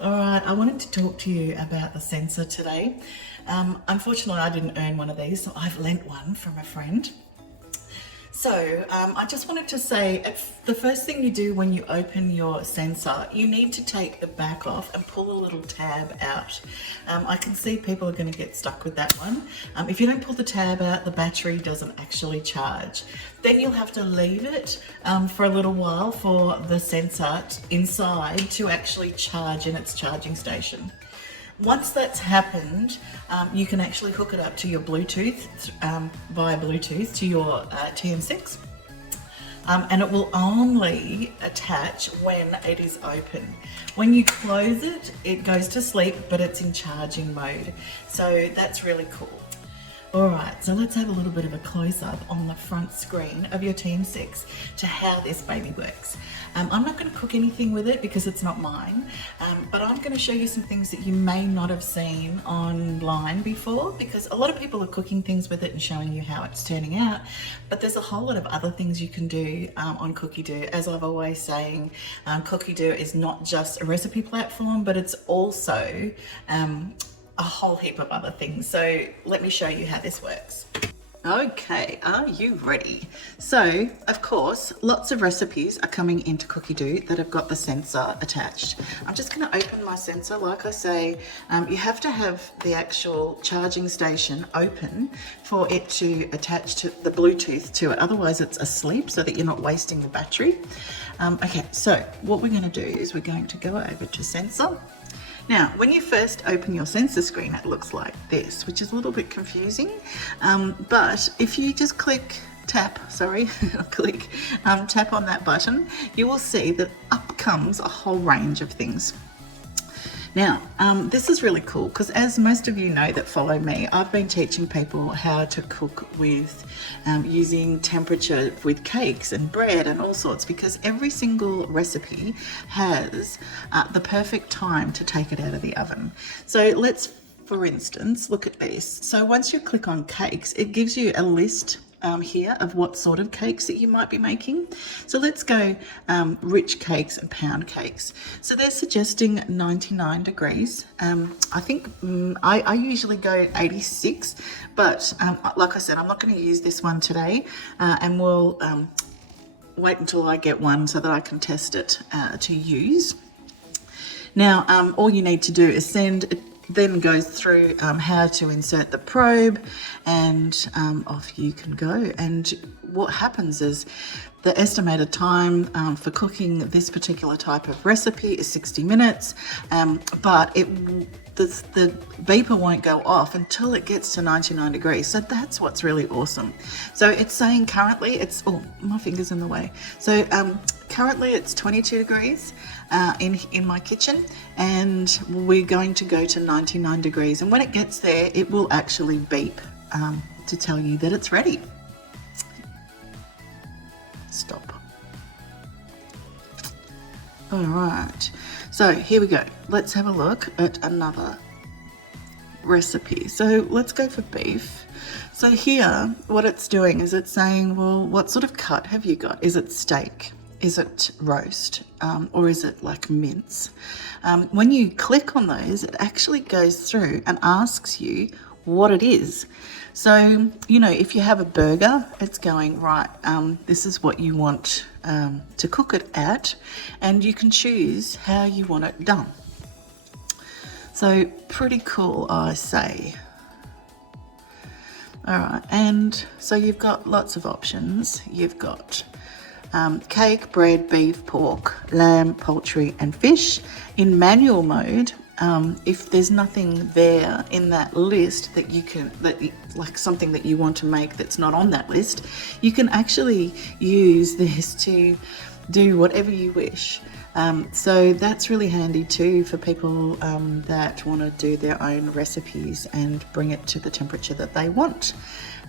All right, I wanted to talk to you about the sensor today. Unfortunately, I didn't earn one of these, so I've lent one from a friend. So I just wanted to say, the first thing you do when you open your sensor, you need to take the back off and pull a little tab out. I can see people are going to get stuck with that one. If you don't pull the tab out, the battery doesn't actually charge. Then you'll have to leave it for a little while for the sensor inside to actually charge in its charging station. Once that's happened, you can actually hook it up to your Bluetooth, via Bluetooth to your TM6, and it will only attach when it is open. When you close it, it goes to sleep, but it's in charging mode. So that's really cool. All right, so let's have a little bit of a close-up on the front screen of your TM6 to how this baby works. I'm not going to cook anything with it because it's not mine, but I'm going to show you some things that you may not have seen online before, because a lot of people are cooking things with it and showing you how it's turning out, but there's a whole lot of other things you can do on Cookie Do. As I've always saying, Cookie Do is not just a recipe platform, but it's also a whole heap of other things. So let me show you how this works. Okay, are you ready? So, of course, lots of recipes are coming into Cookie Do that have got the sensor attached. I'm just going to open my sensor. Like I say, you have to have the actual charging station open for it to attach to the Bluetooth to it. Otherwise, it's asleep so that you're not wasting the battery. Okay, so what we're going to do is we're going to go over to Sensor. Now, when you first open your sensor screen, it looks like this, which is a little bit confusing. But if you just tap on that button, you will see that up comes a whole range of things. Now, this is really cool because, as most of you know that follow me, I've been teaching people how to cook with using temperature with cakes and bread and all sorts, because every single recipe has the perfect time to take it out of the oven. So let's, for instance, look at this. So once you click on cakes, it gives you a list here of what sort of cakes that you might be making. So let's go rich cakes and pound cakes. So they're suggesting 99 degrees. I think I usually go 86, but like I said, I'm not going to use this one today, and we'll wait until I get one so that I can test it to use. Now, all you need to do is then goes through how to insert the probe, and off you can go. And what happens is the estimated time for cooking this particular type of recipe is 60 minutes, but the beeper won't go off until it gets to 99 degrees. So that's what's really awesome. So it's saying currently it's, oh, my finger's in the way. So currently it's 22 degrees in my kitchen, and we're going to go to 99 degrees. And when it gets there, it will actually beep to tell you that it's ready. Stop. All right, so here we go. Let's have a look at another recipe. So let's go for beef. So here, what it's doing is it's saying, well, what sort of cut have you got? Is it steak? Is it roast? Or is it like mince? When you click on those, it actually goes through and asks you what it is. So, you know, if you have a burger, it's going, right, this is what you want to cook it at, and you can choose how you want it done. So pretty cool, I say. All right, and so you've got lots of options. You've got cake, bread, beef, pork, lamb, poultry, and fish. In manual mode, if there's nothing there in that list that like something that you want to make that's not on that list, you can actually use this to do whatever you wish. So that's really handy too for people that want to do their own recipes and bring it to the temperature that they want.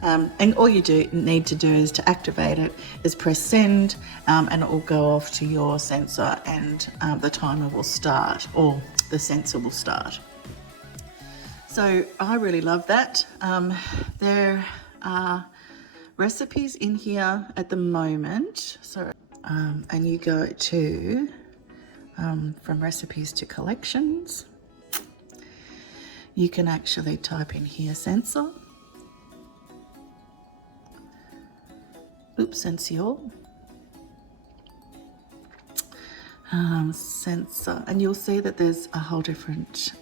And all you need to do is to activate it is press send, and it will go off to your sensor, and the timer will start, or the sensor will start. So I really love that. There are recipes in here at the moment. So and you go to from recipes to collections. You can actually type in here sensor. Oops, sensor. Sensor, and you'll see that there's a whole different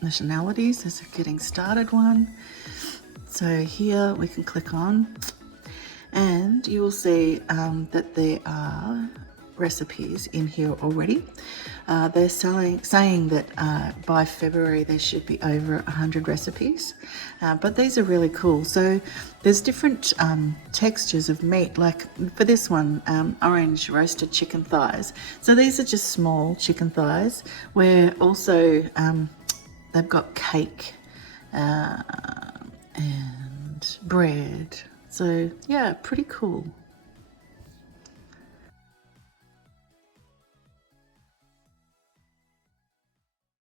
nationalities. There's a getting started one. So here we can click on, and you will see that there are recipes in here already. They're saying that by February there should be over 100 recipes, but these are really cool. So there's different textures of meat, like for this one, orange roasted chicken thighs. So these are just small chicken thighs, where also they've got cake and bread. So yeah, pretty cool.